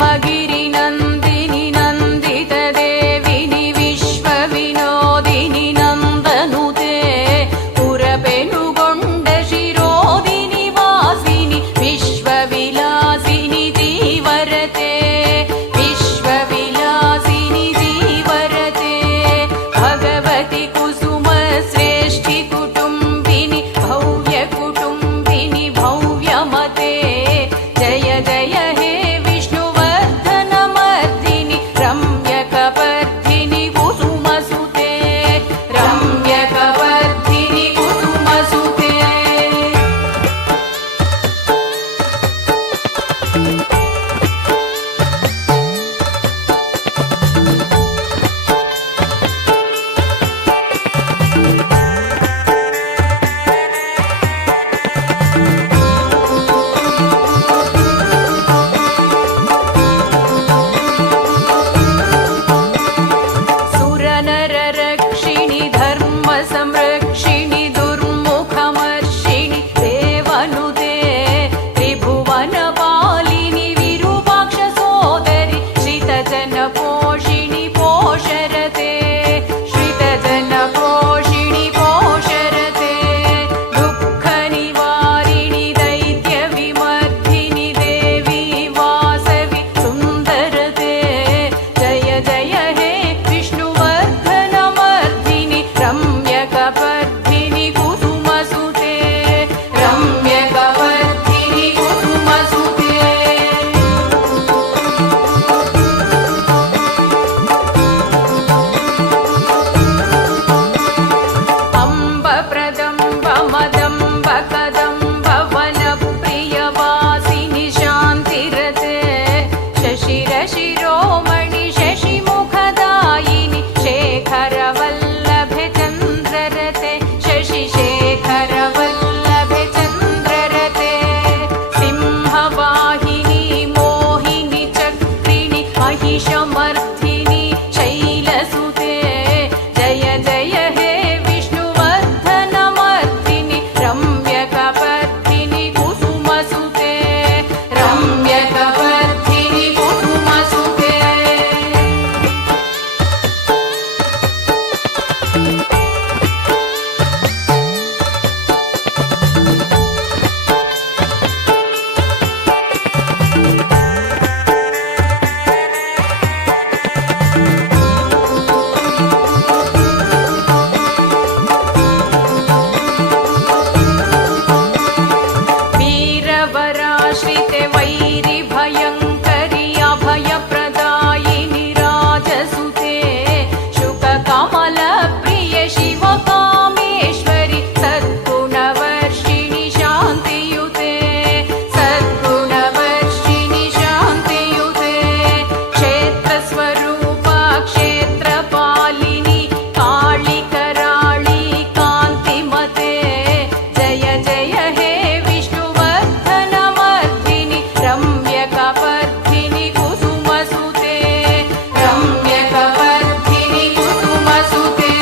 हिमगिरिनन्दिनि नन्दितदेविनि विश्वविनोदिनि नन्दनुते पुरपेनुगोण्ड शिरोदिनि वासिनि विश्वविलासिनि धीवरते विश्वविलासिनि धीवरते भगवति कुसुमश्रेष्ठि कुटुम्बिनि भव्यकुटुम्बिनि भव्यमते जय जय हे विष्णुवर्धनमर्दिनि रम्यकपर्दिनि कुसुमसुते रम्यकपर्दिनि कुसुमसुते सुरनररक्षिणि धर्मसंरक्षिणि दुर्मुखमर्षिणि देवनुते त्रिभुवनपालिनि विरूपाक्षसोदरि श्रितजनपोषिणि पोषरते श्रितजनपोषिणि पोषरते दुःखनिवारिणि दैत्यविमर्दिनि देवी वासवि सुन्दरते जय जय हे विष्णुवर्धनमर्दिनि रम्यकपर्दिनि कुसुमसुते रम्यकपर्दिनि कुसुमसुते अम्बप्रदम्ब मदम्ब कदम्ब वनप्रियवासिनि शान्तिरते शशिरशिरोमणि शशिमुखदायिनि शेखरवल्लभे चन्द्ररते शशिशेखरवल्लभे चन्द्ररते सिंहवाहिनि मोहिनि चक्रिणि महिषमर्दिनि शैलसुते जय जय हे विष्णुवर्धनमर्दिनि रम्यकपर्दिनि कुसुमसुते रम्यकपर्दिनि कुसुमसुते वीरवराश्रिते वैरि भयङ्करि अभयप्रदायिनि राजसुते शुककमलप्रिय शिवकामेश्वरि सद्गुणवर्षिणि शान्तियुते सद्गुणवर्षिणि शान्तियुते क्षेत्रस्वरूपा क्षेत्रपालिनि कालिकराळि कान्तिमते जय जय हे विष्णुवर्धनमर्दिनि रम्यकपर्दिनि कुसुमसुते रम्यकपर्दिनि कुसुमसुते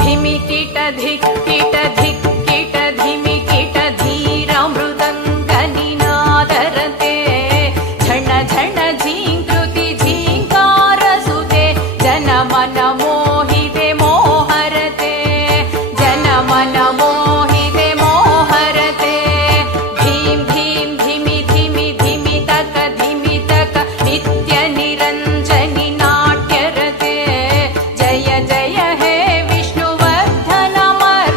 धिमिकिट धिक्किट धिक्किट धिमिकिट धीरमृदङ्गनिनादरते झण झण झीङ्कृति झीङ्कारसुते जनमन मोहिते मोहरते जनमन मोहिते मोहरते धीं धीं धिमि धिमि धिमि तक नित्यनिरञ्जनि नाट्यरते जय जय हे विष्णुवर्धनमर्दिनि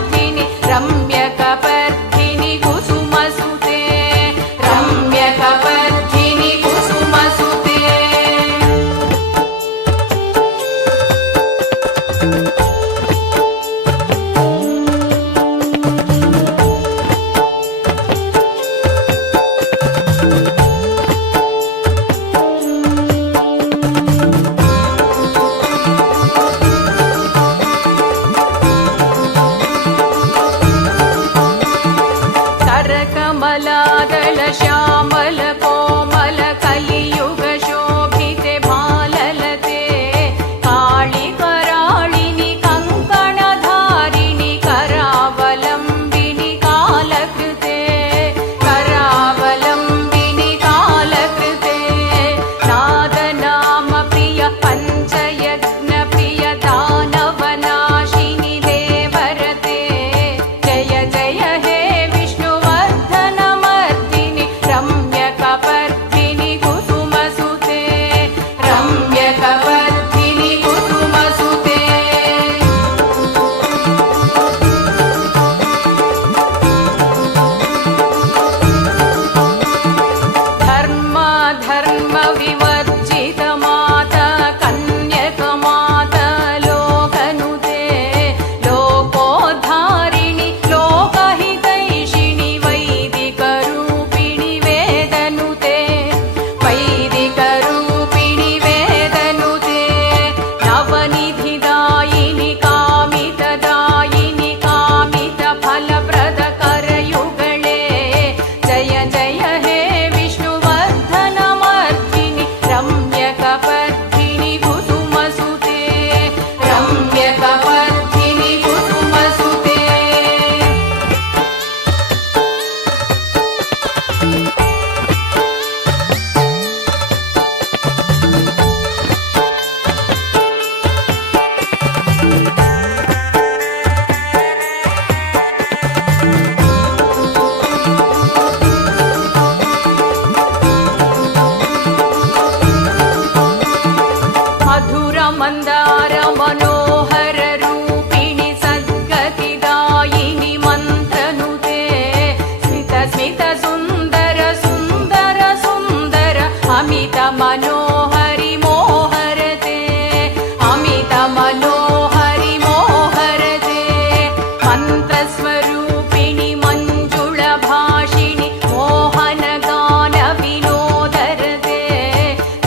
मन्त्रस्वरूपिणि मञ्जुळभाषिणि मोहनगानविनोदरते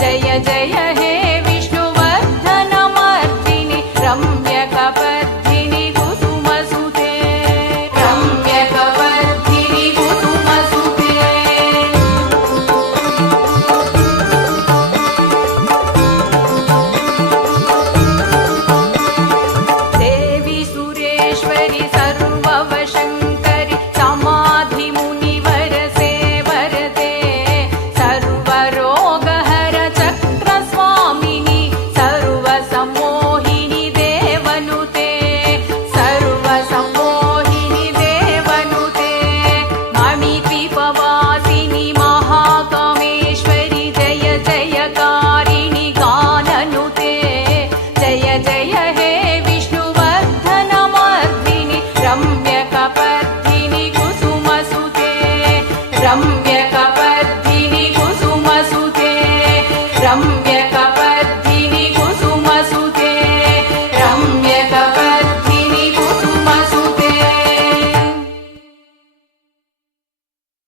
जय जय हे विष्णुवर्धनमर्दिनि रम्यकपर्दिनि कुसुमसुते रम्यकपर्दिनि कुसुमसुते देवी सुरेश्वरि सर्ववशङ्करि समाधिमुनिवरसेवरते सर्वरोगहर चक्रस्वामिनि सर्वसम्मोहिनि देवनुते सर्वसम्मोहिनि देवनुते मणिद्वीपवासिनि महाकामेश्वरि जय जयकारिणि गाननुते जय जय हे विष्णुवर्धनमर्दिनि रम्यकपर्दिनि कुसुमसुते रम्य